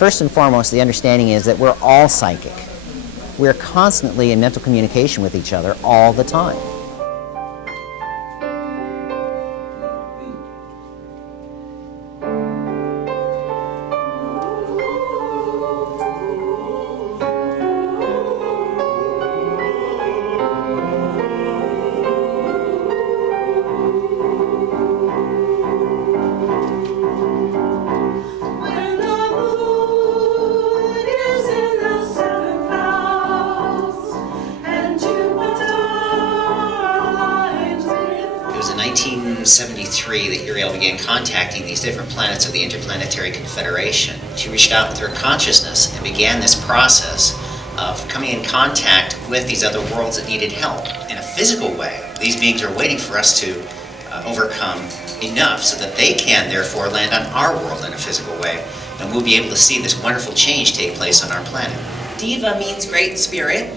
First and foremost, the understanding is that we're all psychic. We're constantly in mental communication with each other all the time. It was in 1973 that Uriel began contacting these different planets of the Interplanetary Confederation. She reached out with her consciousness and began this process of coming in contact with these other worlds that needed help. In a physical way, these beings are waiting for us to overcome enough so that they can therefore land on our world in a physical way, and we'll be able to see this wonderful change take place on our planet. Diva means great spirit.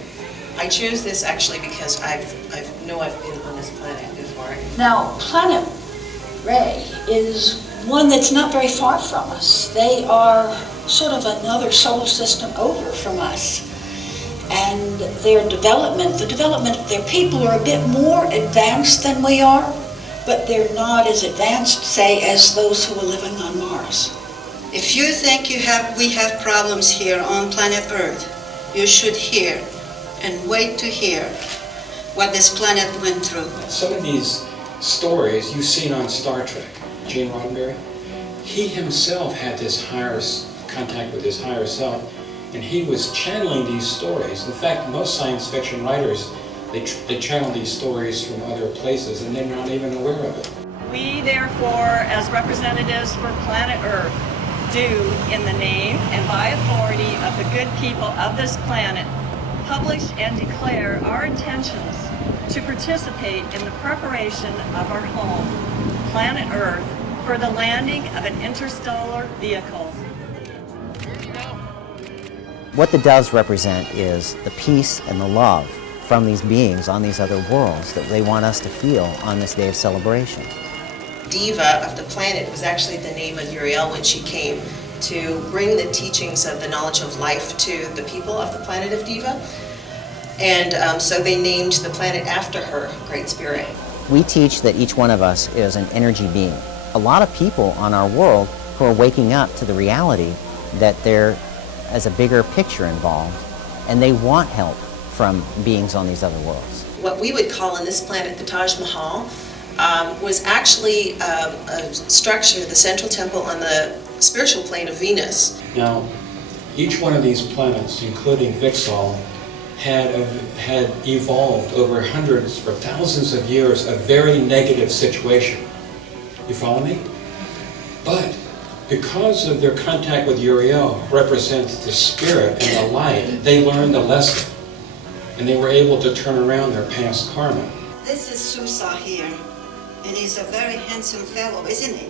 I chose this actually because I know I've been on this planet before. Now, Planet Ray is one that's not very far from us. They are sort of another solar system over from us. And their development, the development of their people are a bit more advanced than we are, but they're not as advanced, say, as those who are living on Mars. If you think we have problems here on planet Earth, you should hear and wait to hear what this planet went through. Some of these stories you've seen on Star Trek, Gene Roddenberry, he himself had this higher contact with his higher self, and he was channeling these stories. In fact, most science fiction writers, they channel these stories from other places, and they're not even aware of it. We, therefore, as representatives for planet Earth, do, in the name and by authority of the good people of this planet, publish and declare our intentions to participate in the preparation of our home, planet Earth, for the landing of an interstellar vehicle. What the doves represent is the peace and the love from these beings on these other worlds that they want us to feel on this day of celebration. Diva of the planet was actually the name of Uriel when she came to bring the teachings of the knowledge of life to the people of the planet of Diva. And so they named the planet after her, Great Spirit. We teach that each one of us is an energy being. A lot of people on our world who are waking up to the reality that there is a bigger picture involved, and they want help from beings on these other worlds. What we would call on this planet the Taj Mahal was actually a structure, the central temple on the spiritual plane of Venus. Now, each one of these planets, including Vixal, had evolved over hundreds or thousands of years a very negative situation. You follow me? But because of their contact with Uriel, represents the spirit and the light, they learned the lesson, and they were able to turn around their past karma. This is Susa here, and he's a very handsome fellow, isn't he?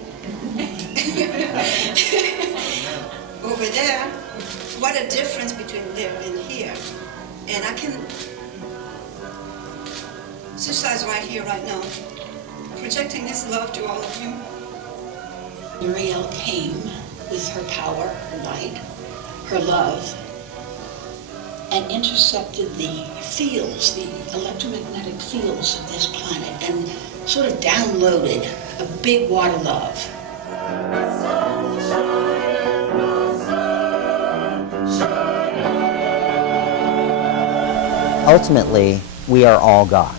Over there, what a difference between there and here. And Susa's right here, right now, projecting his love to all of you. Uriel came with her power, her light, her love, and intercepted the fields, the electromagnetic fields of this planet, and sort of downloaded a big water love. Ultimately, we are all God.